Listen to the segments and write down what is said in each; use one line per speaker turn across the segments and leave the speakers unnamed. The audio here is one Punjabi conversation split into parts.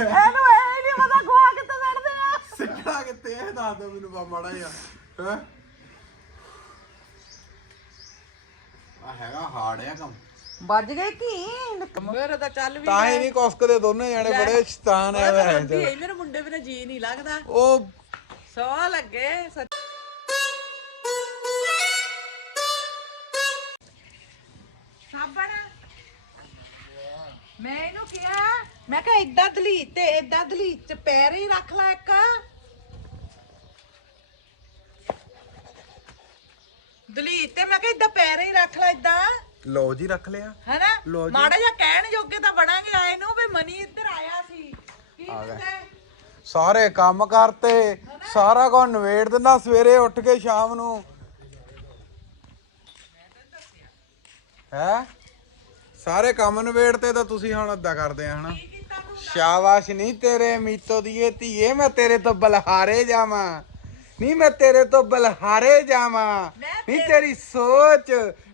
ਇਹਨੂੰ ਇਹ ਨਹੀਂ ਪਤਾ ਖਵਾ ਕਿੱਥੇ ਸੜਦੇ ਆ।
ਸਿੱਖਣਾ ਕਿੱਥੇ ਇਹ ਦੱਸ ਦੋ ਮੈਨੂੰ ਬਾ ਮਾੜਾ ਜਿਹਾ। ਹੈ? ਆ ਹੈਗਾ ਹਾਰਡ ਆ ਕੰਮ।
ਵੱਜ ਗਏ ਕੀ? ਮੇਰੇ ਤਾਂ ਚੱਲ ਵੀ
ਤਾਂ ਹੀ ਨਹੀਂ ਕੁਸਕਦੇ ਦੋਨੇ ਜਾਣੇ ਬੜੇ ਸ਼ੈਤਾਨ ਆ ਵੇ
ਇਹ ਮੇਰੇ ਮੁੰਡੇ ਬਿਨਾ ਜੀ ਨਹੀਂ ਲੱਗਦਾ।
ਉਹ
ਸੌ ਲੱਗੇ ਸੱਚ- ਸਾਬਣ ਮੈਂ ਇਹਨੂੰ ਕਿਹਾ ਮੈਂ ਕਿਹਾ ਇਦਾਂ ਦਲੀਤ ਤੇ ਇਦਾਂ ਦਲੀਤ ਚ ਪੈਰ ਹੀ ਰੱਖ ਲੈ ਇੱਕ। ਦਲੀਤ ਤੇ ਮੈਂ ਕਿਹਾ ਇਦਾਂ ਪੈਰ ਹੀ ਰੱਖ ਲੈ ਇਦਾਂ
ਲੋ ਜੀ ਰੱਖ ਲਿਆ।
ਹੈਨਾ?
ਲਓ ਜੀ।
ਮਾੜਾ ਜਿਹਾ ਕਹਿਣ ਜੋਗੇ ਤਾਂ ਬਣਾਂਗੇ ਆਏ ਨੂੰ ਵੀ ਮਨੀ ਇੱਧਰ ਆਇਆ ਸੀ। ਕੀ ਕਹਿੰਦੇ
ਸਾਰੇ ਕੰਮ ਕਰਤੇ ਸਾਰਾ ਕੁਝ ਨਵੇੜ ਦਿੰਦਾ ਸਵੇਰੇ ਉੱਠ ਕੇ ਸ਼ਾਮ ਨੂੰ। ਹੈ? ਸਾਰੇ ਕੰਮ ਨਵੇੜਤੇ ਤਾਂ ਤੁਸੀਂ ਹੁਣ ਅੱਦਾ ਕਰਦੇ ਆ ਹਨਾ?
ਕੀ ਤੂੰ
ਸ਼ਾਬਾਸ਼ ਨਹੀਂ ਤੇਰੇ ਮੀਤੋ ਦੀਏ ਧੀਏ ਮੈਂ ਤੇਰੇ ਤੋਂ ਬਲਹਾਰੇ ਜਾਵਾਂ। ਨਹੀਂ ਮੈਂ ਤੇਰੇ ਤੋਂ ਬਲਹਾਰੇ ਜਾਵਾਂ। ਨਹੀਂ ਤੇਰੀ ਸੋਚ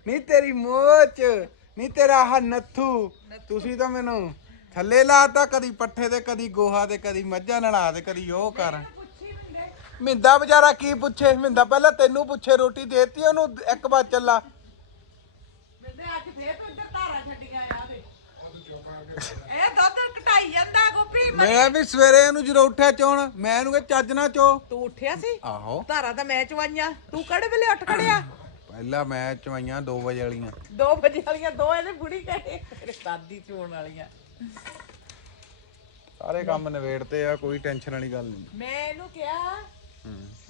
ਨਹੀਂ ਤੇਰੀ ਮੋਚ ਨਹੀਂ ਤੇਰਾ ਆਹ ਨੱਥੂ। ਤੁਸੀਂ ਤਾਂ ਮੈਨੂੰ ਥੱਲੇ ਲਾਤਾ ਕਦੀ ਪੱਠੇ ਤੇ ਕਦੀ ਗੋਹਾ ਤੇ ਕਦੀ ਮੱਝਾਂ ਨਲਾ ਤੇ ਕਦੀ ਉਹ ਕਰ।
ਮਿੰਦੇ
ਵਿਚਾਰਾ ਕੀ ਪੁੱਛੇ? ਮਿੰਦਾ ਪਹਿਲਾਂ ਤੈਨੂੰ ਪੁੱਛੇ ਰੋਟੀ ਦੇਤੀ ਉਹਨੂੰ ਇੱਕ ਵਾਰ ਚੱਲਾ।
ਮਿੰਦੇ ਅੱਜ ਫੇਰ ਤੂੰ ਇੱਧਰ ਧਾਰਾ ਛੱਡੀਆਂ ਆ ਦੇ ਇਹ ਦੁੱਧ ਘਟਾਈ ਜਾਂਦਾ ਗੋਪੀ ਮੈਂ-
ਮੈਂ ਵੀ ਸਵੇਰੇ ਇਹਨੂੰ ਜਦੋਂ ਉੱਠਿਆ ਚੋਣ ਮੈਂ ਇਹਨੂੰ ਕਿਹਾ ਚੱਜ ਨਾ ਚੋ।
ਤੂੰ ਉੱਠਿਆ ਸੀ?
ਆਹੋ।
ਧਾਰਾ ਤਾਂ ਮੈਂ ਚਵਾਈਆਂ। ਤੂੰ ਕਿਹੜੇ ਵੇਲੇ ਉੱਠ ਖੜਿਆ?
ਪਹਿਲਾਂ ਮੈਂ ਚਵਾਈਆਂ 2 ਵਜੇ ਵਾਲੀਆਂ।
2 ਵਜੇ ਵਾਲੀਆਂ ਦੋ ਇਹਦੇ ਬੁੜੀ ਕਹੇ। ਤੇਰੇ ਦਾਦੀ ਚੋਣ ਵਾਲੀਆਂ।
ਸਾਰੇ ਕੰਮ ਨਵੇੜਤੇ ਆ ਕੋਈ ਟੈਨਸ਼ਨ ਵਾਲੀ ਗੱਲ ਨਹੀਂ।
ਮੈਂ ਇਹਨੂੰ ਕਿਹਾ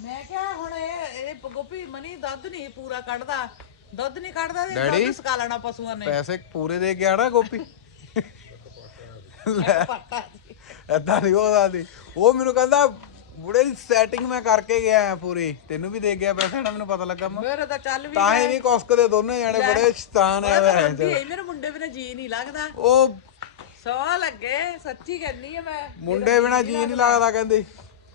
ਮੈਂ ਕਿਹਾ ਹੁਣ ਇਹ ਇਹ ਗੋਪੀ ਮਨੀ ਦੁੱਧ ਨਹੀਂ ਪੂਰਾ ਕੱਢਦਾ। ਦੁੱਧ ਨਹੀਂ ਕੱਢਦਾ ਤੇ? ਦੁੱਧ ਸਕਾ ਲੈਣਾ ਪਸ਼ੂਆਂ ਨੇ।
ਪੈਸੇ ਪੂਰੇ ਦੇ ਗਿਆ ਨਾ ਗੋਪੀ?
ਸੀ।
ਐਦਾਂ ਨਹੀਂ ਉਹਦਾ ਦੀ ਉਹ ਮੈਨੂੰ ਕਹਿੰਦਾ ਬੁੜੇ ਦੀ ਸੈਟਿੰਗ ਮੈਂ ਕਰਕੇ ਗਿਆ ਆ ਪੂਰੀ। ਤੈਨੂੰ ਵੀ ਦੇ ਗਿਆ ਪੈਸੇ ਨਾ ਮੈਨੂੰ ਪਤਾ ਲੱਗਾ ਮੈਂ।
ਮੇਰੇ ਤਾਂ ਚੱਲ ਵੀ
ਤਾਂ ਹੀ ਨਹੀਂ ਕੁਸਕਦੇ ਦੋਨੇ ਜਾਣੇ ਬੜੇ ਸ਼ੈਤਾਨ ਆ
ਇਹ ਮੇਰੇ ਮੁੰਡੇ ਬਿਨਾ ਜੀ ਨਹੀਂ ਲੱਗਦਾ।
ਉਹ
ਸੌ ਲੱਗੇ ਸੱਚੀ ਕਹਿੰਦੀ ਆ ਮੈਂ।
ਮੁੰਡੇ ਬਿਨਾ ਜੀ ਨਹੀਂ ਲੱਗਦਾ ਕਹਿੰਦੇ।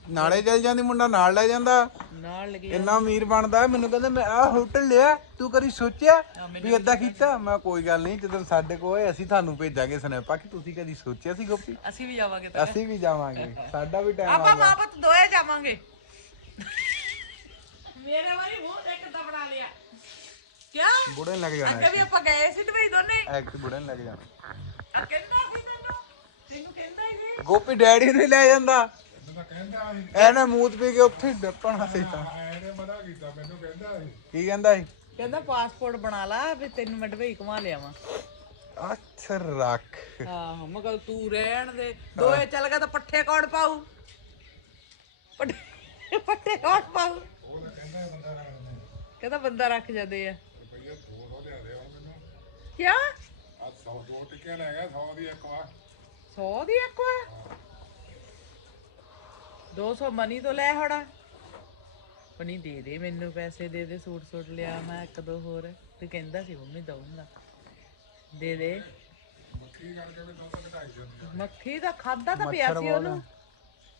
ਨਾਲੇ ਚੱਲ ਜਾਂਦੀ ਮੁੰਡਾ ਨਾਲ ਲੈ ਜਾਂਦਾ।
ਨਾਲ ਲੱਗੇ
ਇੰਨਾ ਅਮੀਰ ਬਣਦਾ ਮੈਨੂੰ ਕਹਿੰਦਾ ਮੈਂ ਆਹ ਹੋਟਲ ਲਿਆ ਤੂੰ ਕਦੀ ਸੋਚਿਆ ਵੀ ਏਦਾਂ ਕੀਤਾ? ਮੈਂ ਕੋਈ ਗੱਲ ਨਹੀਂ ਜਦੋਂ ਸਾਡੇ ਕੋਲ ਹੋਏ ਅਸੀਂ ਤੁਹਾਨੂੰ ਭੇਜਾਂਗੇ ਸਨੈਪਾ ਕਿ ਤੁਸੀਂ ਕਦੀ ਸੋਚਿਆ ਸੀ ਗੋਪੀ?
ਅਸੀਂ ਵੀ ਜਾਵਾਂਗੇ ਤਾਂ।
ਅਸੀਂ ਵੀ ਜਾਵਾਂਗੇ। ਸਾਡਾ ਵੀ ਟਾਈਮ ਆ
ਆਪਾਂ ਮਾਂ ਪੁੱਤ ਦੋਏ ਜਾਵਾਂਗੇ। ਮੇਰੇ ਵਾਰੀ ਮੂੰਹ ਕਿੱਦਾਂ ਬਣਾ ਲਿਆ। ਕਿਆ?
ਬੁੜੇ ਲੱਗ ਜਾਣਾ
ਅੱਗੇ ਵੀ ਆਪਾਂ ਗਏ ਸੀ ਦੁਬਈ ਦੋਨੇ?
ਐਕਟ ਬੁੜੇ ਲੱਗ ਜਾਣਾ।
ਆ ਕਹਿੰਦਾ ਸੀ ਤੈਨੂੰ ਤੈਨੂੰ ਕਹਿੰਦਾ ਹੀ ਸੀ
ਗੋਪੀ ਡੈਡੀ ਨੂੰ ਲੈ ਜਾਂਦਾ। ਇਹਨੇ ਮੂਤ ਪੀ ਕੇ ਉੱਥੇ ਹੀ ਡੱਪਣਾ ਸੀ ਤਾਂ। ਕੀ ਕਹਿੰਦਾ ਸੀ?
ਕਹਿੰਦਾ ਪਾਸਪੋਰਟ ਬਣਾ ਲਾ ਵੀ ਤੈਨੂੰ ਮੈਂ ਦੁਬਈ ਘੁਮਾ ਲਿਆਵਾਂ।
ਅੱਛਾ ਰੱਖ।
ਆਹੋ ਮਗਰ ਤੂੰ ਰਹਿਣ ਦੇ। ਦੋਏ ਚੱਲ ਗਿਆ ਤਾਂ ਪੱਠੇ ਕੌਣ ਪਾਉ ਪੱਠੇ ਪੱਠੇ ਕੌਣ ਪਾਉ ਕਹਿੰਦਾ ਬੰਦਾ ਰੱਖ ਜਾਂਦੇ ਆ। ਕਿਆ? 100 ਦੀ ਇੱਕ ਵਾਰ। 200 ਮਨੀ ਤੋਂ ਲੈ ਹੜਾ। ਪਨੀ ਦੇ ਦੇ ਮੈਨੂੰ ਪੈਸੇ ਦੇ ਦੇ ਸੂਟ ਸੂਟ ਲਿਆ ਮੈਂ ਇੱਕ ਦੋ ਹੋਰ। ਤੇ ਕਹਿੰਦਾ ਸੀ ਮੰਮੀ ਦਊਂਗਾ। ਦੇ ਦੇ। ਮੱਖੀ ਦਾ ਖਾਦਾ ਤਾਂ ਪਿਆ ਸੀ ਉਹਨੂੰ।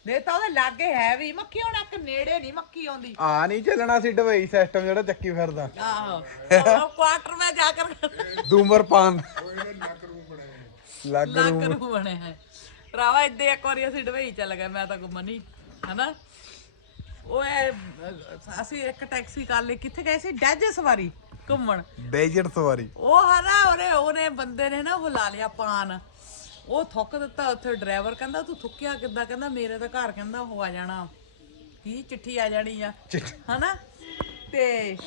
ਦੇ ਤਾਂ ਉਹਦੇ ਲਾਗੇ ਹੈ ਵੀ। ਮੱਖੀ ਹੁਣ ਇੱਕ ਨੇੜੇ ਨਹੀਂ ਮੱਖੀ ਆਉਂਦੀ।
ਆ ਨਹੀਂ ਚੱਲਣਾ ਸੀ ਡਬਈ ਸਿਸਟਮ ਜਿਹੜਾ ਚੱਕੀ ਫਿਰਦਾ।
ਆਹੋ। ਉਹ ਕੁਆਟਰ ਮੈਂ ਜਾ ਕਰ
ਦੂਮਰ ਪਾਨ ਲੱਗ
ਨੂੰ ਬਣੇ ਹੈ। ਭਰਾਵਾ ਇੱਦੇ ਇੱਕ ਵਾਰੀ ਅਸੀਂ ਡਬਈ ਚੱਲ ਗਏ। ਮੈਂ ਤਾਂ ਘੁੰਮਣ ਨਹੀਂ ਹਨਾ? ਉਹ ਇਹ, ਅਹ, ਅਸੀਂ ਇੱਕ ਟੈਕਸੀ ਕਰ ਲਈ ਕਿੱਥੇ ਗਏ ਸੀ? ਡੈਜ ਸਵਾਰੀ ਘੁੰਮਣ।
ਡੇਜਰਟ ਸਵਾਰੀ।
ਉਹ ਹਨਾ ਉਹਨੇ ਉਹਨੇ ਬੰਦੇ ਨੇ ਨਾ ਉਹ ਲਾ ਲਿਆ ਪਾਨ। ਉਹ ਥੁੱਕ ਦਿੱਤਾ ਉੱਥੇ ਡਰਾਈਵਰ ਕਹਿੰਦਾ ਤੂੰ ਥੁੱਕਿਆ ਕਿੱਦਾਂ? ਕਹਿੰਦਾ ਮੇਰੇ ਤਾਂ ਘਰ ਕਹਿੰਦਾ ਉਹ ਆ ਜਾਣਾ। ਕੀ ਚਿੱਠੀ ਆ ਜਾਣੀ ਆ? ਹਨਾ? ਤੇ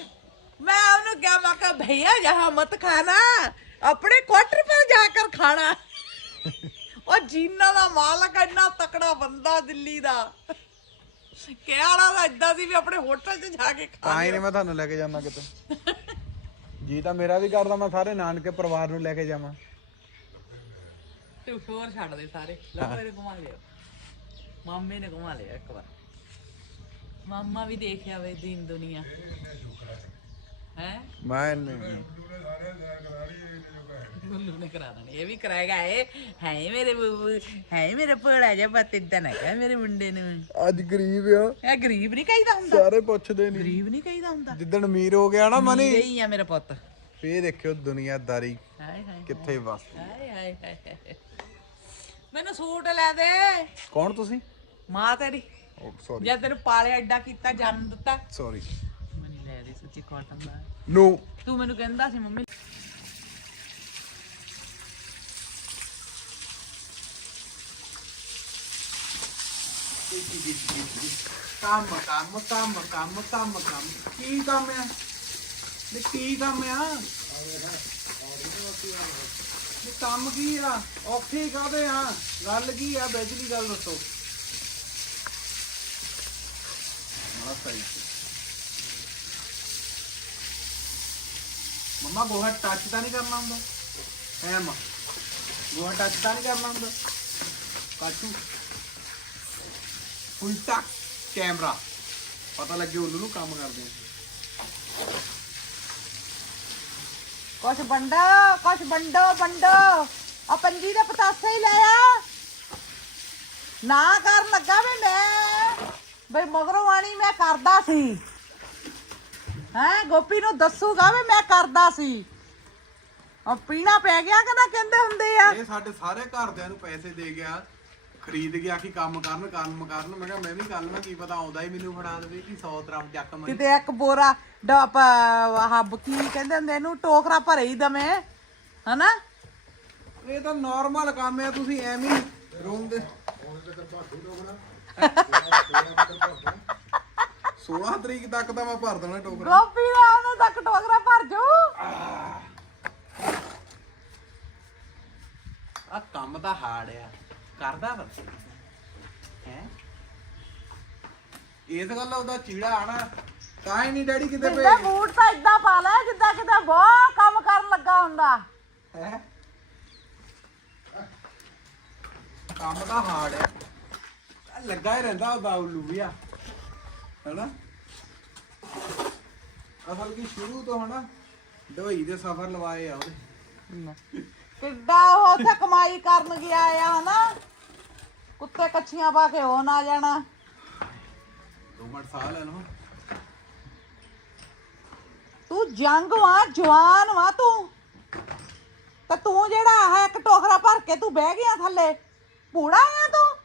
ਮੈਂ ਉਹਨੂੰ ਕਿਹਾ ਮੈਂ ਕਿਹਾ ਭਈਆ ਯਹਾਂ ਮਤ ਖਾਣਾ। ਆਪਣੇ ਕੁਆਟਰ ਪਰ ਜਾ ਕਰ ਖਾਣਾ। ਉਹ ਜੀਨਾ ਦਾ ਮਾਲਕ ਇੰਨਾ ਤਕੜਾ ਬੰਦਾ ਦਿੱਲੀ ਦਾ। ਕਿਹੜਾ ਦਾ ਇਦਾਂ ਸੀ ਵੀ ਆਪਣੇ ਹੋਟਲ 'ਚ ਜਾ ਕੇ ਖਾ
ਤਾਂ ਹੀ ਨਹੀਂ ਮੈਂ ਤੁਹਾਨੂੰ ਲੈ ਕੇ ਜਾਂਦਾ ਕਿਤੇ। ਜੀ ਤਾਂ ਮੇਰਾ ਵੀ ਕਰਦਾ ਮੈਂ ਸਾਰੇ ਨਾਨਕੇ ਪਰਿਵਾਰ ਨੂੰ ਲੈ ਕੇ ਜਾਵਾਂ।
ਤੂੰ ਸ਼ੋਰ ਛੱਡ ਦੇ ਸਾਰੇ। ਲੈ ਮੇਰੇ ਘੁਮਾ ਲਿਆ ਮਾਮੇ ਨੇ ਘੁਮਾ ਲਿਆ ਇੱਕ ਵਾਰ। ਮਾਮਾ ਵੀ ਦੇਖਿਆ ਵੇ ਦੀਨ ਦੁਨੀਆ। ਹੈ?
ਮੈਂ ਨਹੀਂ-
ਗੁੱਲੂ ਨੇ ਕਰਾ ਦੇਣੀ ਇਹ ਵੀ ਕਰਾਏਗਾ ਇਹ। ਹੈ ਹੀ ਮੇਰੇ ਬੂਬੂ ਹੈ ਹੀ ਮੇਰੇ ਜਿਹਾ ਬੱਤ ਇਦਾਂ ਨਾ ਕਹਿ ਮੇਰੇ ਮੁੰਡੇ ਨੂੰ।
ਅੱਜ ਗਰੀਬ ਆ।
ਇਹ ਗਰੀਬ ਨਹੀਂ ਕਹੀਦਾ ਹੁੰਦਾ।
ਸਾਰੇ ਪੁੱਛਦੇ ਨਹੀਂ।
ਗਰੀਬ ਨਹੀਂ ਕਹੀਦਾ ਹੁੰਦਾ।
ਜਿੱਦਣ ਅਮੀਰ ਹੋ ਗਿਆ ਨਾ ਮਨੀ
ਗਈ ਆ ਮੇਰਾ ਪੁੱਤ।
ਫੇਰ ਦੇਖਿਓ ਦੁਨੀਆਦਾਰੀ
ਹਾਏ ਹਾਏ
ਕਿੱਥੇ ਵਸ
ਹਾਏ ਹਾਏ ਹਾਏ ਹਾਏ। ਮੈਨੂੰ ਸੂਟ ਲੈ ਦੇ।
ਕੌਣ ਤੁਸੀਂ?
ਮਾਂ ਤੇਰੀ।
ਸੌਰੀ
ਜਦ ਤੈਨੂੰ ਪਾਲਿਆ ਐਡਾ ਕੀਤਾ ਜਨਮ ਦਿੱਤਾ।
ਸੌਰੀ
ਮੈਨੂੰ ਲੈ ਦੇ ਸੱਚੀ ਕਾਟਨ ਦਾ।
ਨੋ
ਤੂੰ ਮੈਨੂੰ ਕਹਿੰਦਾ ਸੀ ਮੰਮੀ।
ਕੰਮ ਕੰਮ ਕੰਮ ਕੰਮ ਕੰਮ ਕੰਮ। ਕੀ ਕੰਮ ਆ? ਨੇ ਕੀ ਕੰਮ ਆ? ਨੇ ਕੰਮ ਕੀ ਆ? ਔਖੇ ਕਾਦੇ ਆ? ਗੱਲ ਕੀ ਆ? ਬਿਜਲੀ ਗੱਲ ਦੱਸੋ। ਮੰਮਾ, ਗੋਹਾ ਟੱਚ ਤਾਂ ਨਹੀਂ ਕਰਨਾ ਹੁੰਦਾ? ਹੈ, ਮਾਂ? ਗੋਹਾ ਟੱਚ ਤਾਂ ਨਹੀਂ ਕਰਨਾ ਹੁੰਦਾ? ਕਾਚੂ? ਉਲਟਾ ਕੈਮਰਾ। ਪਤਾ ਲੱਗੇ ਉਹਨੂੰ ਨੂੰ ਕੰਮ ਕਰਦੇ ਆ।
ਕੁਛ ਵੰਡੋ ਕੁਛ ਵੰਡੋ ਵੰਡੋ। ਆ ਪੰਜੀ ਦੇ ਪਤਾਸੇ ਹੀ ਲੈ ਆ। ਨਾ ਕਰਨ ਲੱਗਾ ਵੀ ਮੈਂ। ਬਈ ਮਗਰੋਂ ਆਣੀ ਮੈਂ ਕਰਦਾ ਸੀ। ਹੈ ਗੋਪੀ ਨੂੰ ਦੱਸੂਗਾ ਵੀ ਮੈਂ ਕਰਦਾ ਸੀ। ਆ ਪੀਣਾ ਪੈ ਗਿਆ ਕਹਿੰਦਾ ਕਹਿੰਦੇ ਹੁੰਦੇ ਆ।
ਇਹ ਸਾਡੇ ਸਾਰੇ ਘਰਦਿਆਂ ਨੂੰ ਪੈਸੇ ਦੇ ਗਿਆ। ਖਰੀਦ ਗਿਆ ਕਿ ਕੰਮ ਕਰਨ ਕੰਮ ਕਰਨ। ਮੈਂ ਕਿਹਾ ਮੈਂ ਵੀ ਕਰ ਲਵਾਂ ਕੀ ਪਤਾ ਆਉਂਦਾ ਹੀ ਮੈਨੂੰ ਫੜਾ ਦੇਵੇ ਕਿ 100 ਤਰ੍ਹਾਂ ਚੱਕ ਮੈਂ
ਕਿਤੇ ਇੱਕ ਬੋਰਾ ਡੱਪ ਆਹ ਕੀ ਕਹਿੰਦੇ ਹੁੰਦੇ ਇਹਨੂੰ ਟੋਕਰਾ ਭਰੇ ਹੀ ਦਵੇਂ ਹਨਾ?
ਇਹ ਤਾਂ ਨਾਰਮਲ ਕੰਮ ਆ ਤੁਸੀਂ ਐਵੇਂ ਹੀ ਰੂਮ ਦੇ 16 ਤਰੀਕ ਤੱਕ ਤਾਂ ਮੈਂ ਭਰ ਦੇਣਾ ਟੋਕਰਾ।
ਗੋਪੀ ਦਾ ਉਹਨਾਂ ਤੱਕ ਟੋਕਰਾ ਭਰ ਜੂ।
ਆ ਕੰਮ ਤਾਂ ਹਾਰਡ ਆ। ਕਰਦਾ ਵਾ। ਹੈ? ਇਹ ਤਾਂ ਗੱਲ ਉਹਦਾ ਚੀੜਾ ਆਣਾ ਤਾਂ ਹੀ ਨਹੀਂ ਡੈਡੀ ਕਿਤੇ
ਪਿੰਡੇ ਬੂਟ ਤਾਂ ਇਦਾਂ ਪਾ ਲੈ ਜਿੱਦਾਂ ਕਿਤੇ ਬਹੁਤ ਕੰਮ ਕਰਨ ਲੱਗਾ ਹੁੰਦਾ।
ਹੈ? ਕੰਮ ਤਾਂ ਹਾਰਡ ਹੈ ਲੱਗਾ ਹੀ ਰਹਿੰਦਾ ਉਹਦਾ ਉੱਲੂ ਵੀ ਆ। ਹੈਨਾ? ਅਸਲ ਕੀ ਸ਼ੁਰੂ ਤੋਂ ਹਨਾ ਢੋਈ ਦੇ ਸਫ਼ਰ ਲਵਾਏ ਆ ਉਹਦੇ।
ਕਿੱਡਾ ਉਹ ਉੱਥੇ ਕਮਾਈ ਕਰਨ ਗਿਆ ਆ ਹਨਾ? ਕੁੱਤੇ ਕੱਛੀਆਂ ਪਾ ਕੇ ਹੋ ਨਾ ਜਾਣਾ।
ਦੋ ਮਿੰਟ ਸਾਹ ਲੈ
ਤੂੰ ਜੰਗ ਵਾ ਜਵਾਨ ਵਾ ਤੂੰ। ਤੇ ਤੂੰ ਜਿਹੜਾ ਆਹ ਇੱਕ ਟੋਕਰਾ ਭਰ ਕੇ ਤੂੰ ਬਹਿ ਗਿਆ ਥੱਲੇ। ਪੂੜਾ ਆ ਤੂੰ।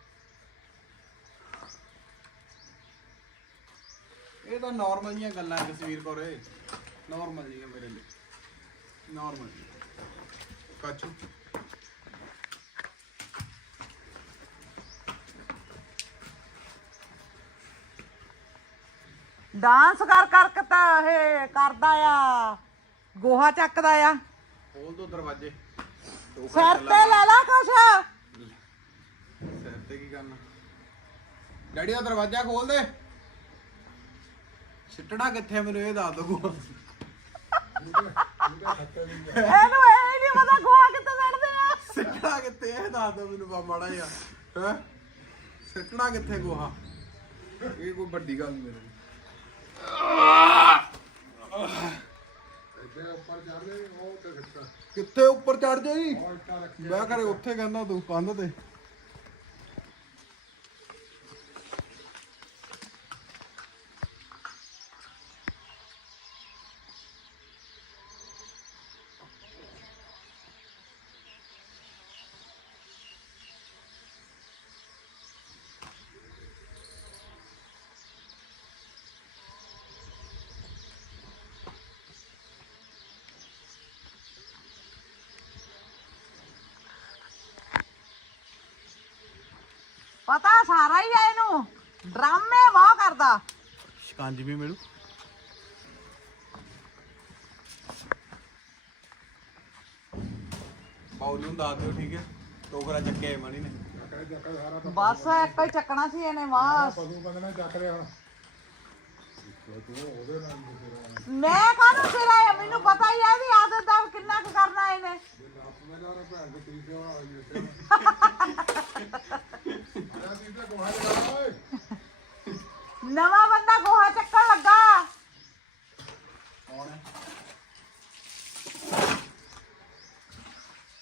ਇਹ ਤਾਂ ਨਾਰਮਲ ਜੀਆਂ ਗੱਲਾਂ ਜਸਵੀਰ ਕੋਰੇ ਨਾਰਮਲ ਜੀਆਂ ਮੇਰੇ ਲਈ। ਨਾਰਮਲ ਕਾਚੂ
ਡਾਂਸ ਕਰ ਕਰਕੇ ਤਾਂ ਇਹ ਕਰਦਾ ਆ? ਗੋਹਾ ਚੱਕਦਾ ਆ।
ਖੋਲ ਦੋ ਦਰਵਾਜ਼ੇ। ਦੋ
ਸਿਰ ਤੇ ਲੈ ਲਾ ਕੁਛ।
ਸਿਰ ਤੇ ਕੀ ਕਰਨਾ? ਡੈਡੀ ਦਾ ਦਰਵਾਜ਼ਾ ਖੋਲ ਦੇ। ਸਿੱਟਣਾ ਕਿੱਥੇ ਆ ਮੈਨੂੰ ਇਹ ਦੱਸ ਦੋ
ਇਹਨੂੰ ਇਹ ਨਹੀਂ ਪਤਾ ਗੋਹਾ ਕਿੱਥੇ ਸੱਟਦੇ ਆ।
ਸਿੱਟਣਾ ਕਿੱਥੇ ਇਹ ਦੱਸ ਦੋ ਮੈਨੂੰ ਬਾ ਮਾੜਾ ਜਿਹਾ। ਹੈ? ਸਿੱਟਣਾ ਕਿੱਥੇ ਗੋਹਾ? ਇਹ ਕੋਈ ਵੱਡੀ ਗੱਲ ਨਹੀਂ ਮੇਰੇ ਲਈ। ਕਿੱਥੇ ਉੱਪਰ ਚੜ ਜਾਈ? ਮੈਂ ਕਰੇ ਉੱਥੇ ਕਹਿੰਦਾ ਤੂੰ ਕੰਧ ਤੇ।
ਪਤਾ ਸਾਰਾ ਹੀ ਆ ਇਹਨੂੰ। ਡਰਾਮੇ ਵਾਹ ਕਰਦਾ।
ਸ਼ਿਕੰਜ ਵੀ ਮਿਲੂ। ਬਾਉਲ ਨੂੰ ਦੱਸ ਦਿਓ ਠੀਕ ਹੈ? ਟੋਕਰਾ ਚੱਕਿਆ ਮਣੀ ਨੇ।
ਬਸ ਇੱਕ ਹੀ ਚੱਕਣਾ ਸੀ ਇਹਨੇ ਬਸ। ਮੈਂ ਕਾਹਨੂੰ ਸਿਰਾਇਆ ਮੈਨੂੰ ਪਤਾ ਹੀ ਹੈ ਵੀ ਆਦਤ ਦਾ ਕਿੰਨਾ ਕੁ ਕਰਨਾ ਇਹਨੇ। ਨਵਾਂ ਬੰਦਾ ਗੋਹਾ ਚੱਕਣ ਲੱਗਾ।
ਕੌਣ ਹੈ?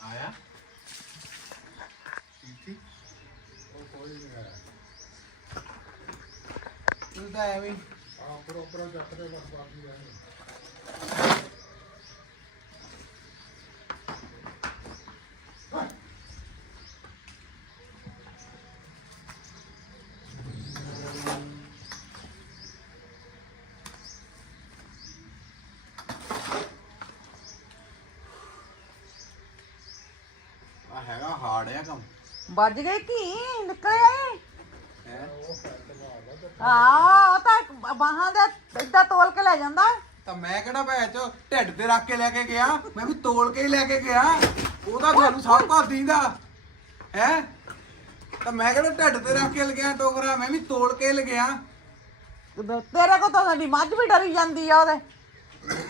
ਆਇਆ? ਇੱਥੇ ਉਹ ਕੋਈ ਨਹੀਂ ਆਇਆ। ਤੂੰ ਤਾਂ ਐਵੇਂ ਹੀ ਹੈਗਾ ਹਾਰਡ ਆ ਕੰਮ।
ਵੱਜ ਗਈ ਕੀ? ਨਿਕਲਿਆ ਏ
ਹੈ?
ਹਾਂ ਉਹ ਤਾਂ ਬਾਹਾਂ ਦੇ ਏਦਾਂ ਤੋਲ ਕੇ ਲੈ ਜਾਂਦਾ।
ਤਾਂ ਮੈਂ ਕਿਹੜਾ ਭੈ ਚ ਢਿੱਡ ਤੇ ਰੱਖ ਕੇ ਲੈ ਕੇ ਗਿਆ? ਮੈਂ ਵੀ ਤੋਲ ਕੇ ਹੀ ਲੈ ਕੇ ਗਿਆ। ਉਹਦਾ ਤੁਹਾਨੂੰ ਸਭ ਕੁਝ ਦੀਂਦਾ। ਹੈ? ਤਾਂ ਮੈਂ ਕਿਹੜਾ ਢਿੱਡ ਤੇ ਰੱਖ ਕੇ ਲਗਿਆ ਟੋਕਰਾ? ਮੈਂ ਵੀ ਤੋਲ ਕੇ ਲਗਿਆ।
ਤੇਰੇ ਕੋ ਤਾਂ ਸਾਡੀ ਮੱਝ ਵੀ ਡਰੀ ਜਾਂਦੀ ਆ ਉਹਦੇ।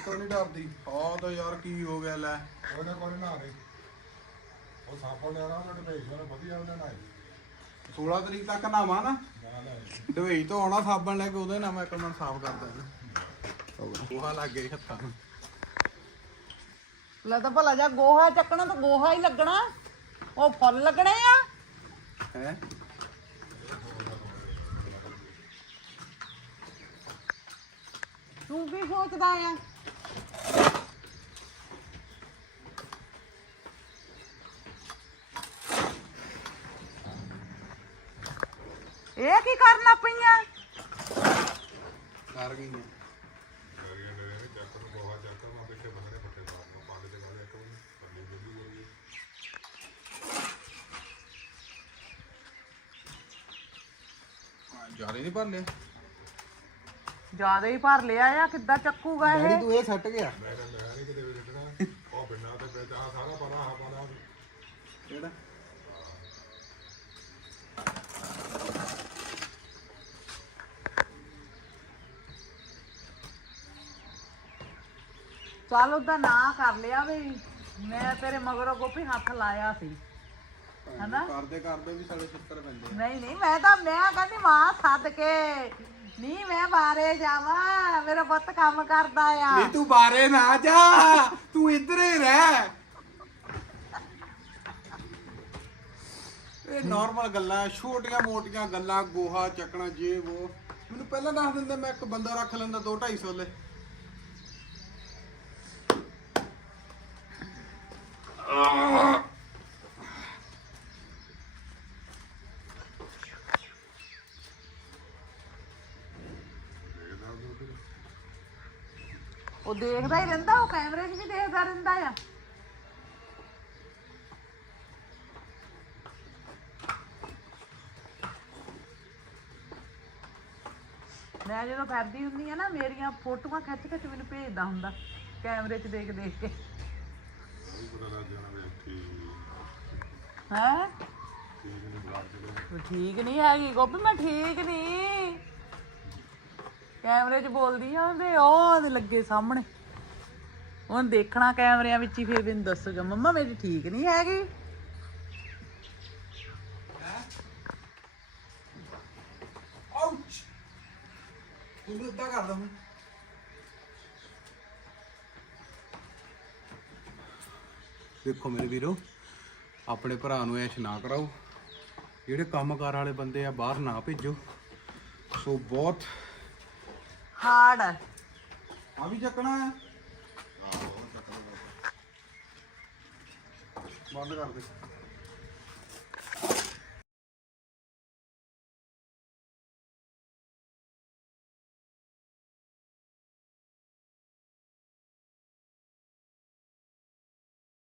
ਤੋਂ ਨਹੀਂ ਡਰਦੀ। ਆ ਤਾਂ ਯਾਰ ਕੀ ਹੋ ਗਿਆ ਲੈ।
ਉਹਨੇ ਕੋਈ ਨਾ ਦੇ ਉਹ ਸਾਪੋ ਲੈਣਾ ਉਹਨੇ ਭੇਜ ਦੇਣਾ ਵਧੀਆ ਉਹਨੇ ਨਾ
16 ਤਰੀਕ ਤੱਕ ਨਾਵਾਂ ਨਾ?
ਨਾ ਲੈ
ਦਵੇਈ ਤੋਂ ਆਉਣਾ ਸਾਬਣ ਲੈ ਕੇ ਉਹਦੇ ਨਾਲ ਮੈਂ ਇੱਕ ਮਿੰਟ ਸਾਫ਼ ਕਰਦਾ ਗੋਹਾ ਲੱਗ ਗਈ ਹੱਥਾਂ ਨੂੰ।
ਲੈ ਤਾਂ ਭਲਾ ਜਾ ਗੋਹਾ ਚੱਕਣਾ ਤਾਂ ਗੋਹਾ ਹੀ ਲੱਗਣਾ। ਉਹ ਫੁੱਲ ਲੱਗਣੇ ਆ।
ਹੈ?
ਤੂੰ ਕੀ ਸੋਚਦਾ ਆ ਇਹ ਕੀ ਕਰਨਾ ਪਈਆਂ।
ਕਰ ਗਈ ਜਾਰੇ ਨਹੀਂ ਭਰ ਲਿਆ।
ਜ਼ਿਆਦਾ ਹੀ ਭਰ ਲਿਆ ਆ ਕਿੱਦਾਂ ਚੱਕੂਗਾ
ਡੈਡੀ
ਇਹ
ਤੂੰ ਇਹ ਛੱਟ ਗਿਆ
ਉਹ ਬਿੰਨਾ ਤੇ ਵਿੱਚ ਆ ਸਾਰਾ ਪਤਾ ਆ ਪਤਾ।
ਕਿਹੜਾ?
ਚੱਲ ਉਹਦਾ ਨਾਂ ਕਰ ਲਿਆ ਵੀ ਮੈਂ ਤੇਰੇ ਮਗਰੋਂ ਗੋਪੀ ਹੱਥ ਲਾਇਆ ਸੀ। ਹਨਾ?
ਕਰਦੇ ਕਰਦੇ ਵੀ ਸਾਡੇ ਛਿੱਤਰ ਪੈਂਦੇ ਆ।
ਨਹੀਂ ਨਹੀਂ ਮੈਂ ਤਾਂ ਮੈਂ ਕਹਿੰਦੀ ਮਾਂ ਸੱਦ ਕੇ। ਨਹੀਂ ਮੈਂ ਬਾਰੇ ਜਾਵਾਂ ਮੇਰਾ ਪੁੱਤ ਕੰਮ ਕਰਦਾ ਆ।
ਨਹੀਂ ਤੂੰ ਬਾਰੇ ਨਾ ਜਾ ਤੂੰ ਇੱਧਰ ਹੀ ਰਹਿ। ਇਹ ਨਾਰਮਲ ਗੱਲਾਂ ਛੋਟੀਆਂ ਮੋਟੀਆਂ ਗੱਲਾਂ ਗੋਹਾ ਚੱਕਣਾ ਜੇ ਉਹ ਮੈਨੂੰ ਪਹਿਲਾਂ ਦੱਸ ਦਿੰਦੇ ਮੈਂ ਇੱਕ ਬੰਦਾ ਰੱਖ ਲੈਂਦਾ 2 250 ਲੈ
ਦੇਖਦਾ ਹੀ ਰਹਿੰਦਾ, ਉਹ ਕੈਮਰੇ 'ਚ ਵੀ ਦੇਖਦਾ ਰਹਿੰਦਾ ਆ। ਮੈਂ ਜਦੋਂ ਫਿਰਦੀ ਹੁੰਦੀ ਆ ਨਾ, ਮੇਰੀਆਂ ਫੋਟੋਆਂ ਖਿੱਚ ਖਿੱਚ ਮੈਨੂੰ ਭੇਜਦਾ ਹੁੰਦਾ, ਕੈਮਰੇ 'ਚ ਦੇਖ ਦੇਖ ਕੇ। ਹੈ? ਠੀਕ ਨਹੀਂ ਹੈਗੀ ਗੋਪੀ, ਮੈਂ ਠੀਕ ਨਹੀਂ। ਕੈਮਰੇ 'ਚ ਬੋਲਦੀ ਆ ਉਹਦੇ ਉਹ ਉਹਦੇ ਲੱਗੇ ਸਾਹਮਣੇ। ਉਹਨ ਦੇਖਣਾ ਕੈਮਰਿਆਂ ਵਿੱਚ ਹੀ, ਫਿਰ ਮੈਨੂੰ ਦੱਸੂਗਾ। ਮੰਮਾ, ਮੇਰੀ ਠੀਕ ਨਹੀਂ ਹੈਗੀ।
ਆਊਚ ਤੂੰ ਵੀ ਕਰਦਾ ਹੁਣ ਦੇਖੋ ਮੇਰੇ ਵੀਰੋ, ਆਪਣੇ ਭਰਾ ਨੂੰ ਐਸ਼ ਨਾ ਕਰਾਓ। ਜਿਹੜੇ ਕੰਮਕਾਰ ਵਾਲੇ ਬੰਦੇ ਆ, ਬਾਹਰ ਨਾ ਭੇਜੋ। ਸੋ ਬਹੁਤ
ਹਾਰਡ।
ਆ ਵੀ ਚੱਕਣਾ ਹੈ ਬੰਦ ਕਰ ਦੇ।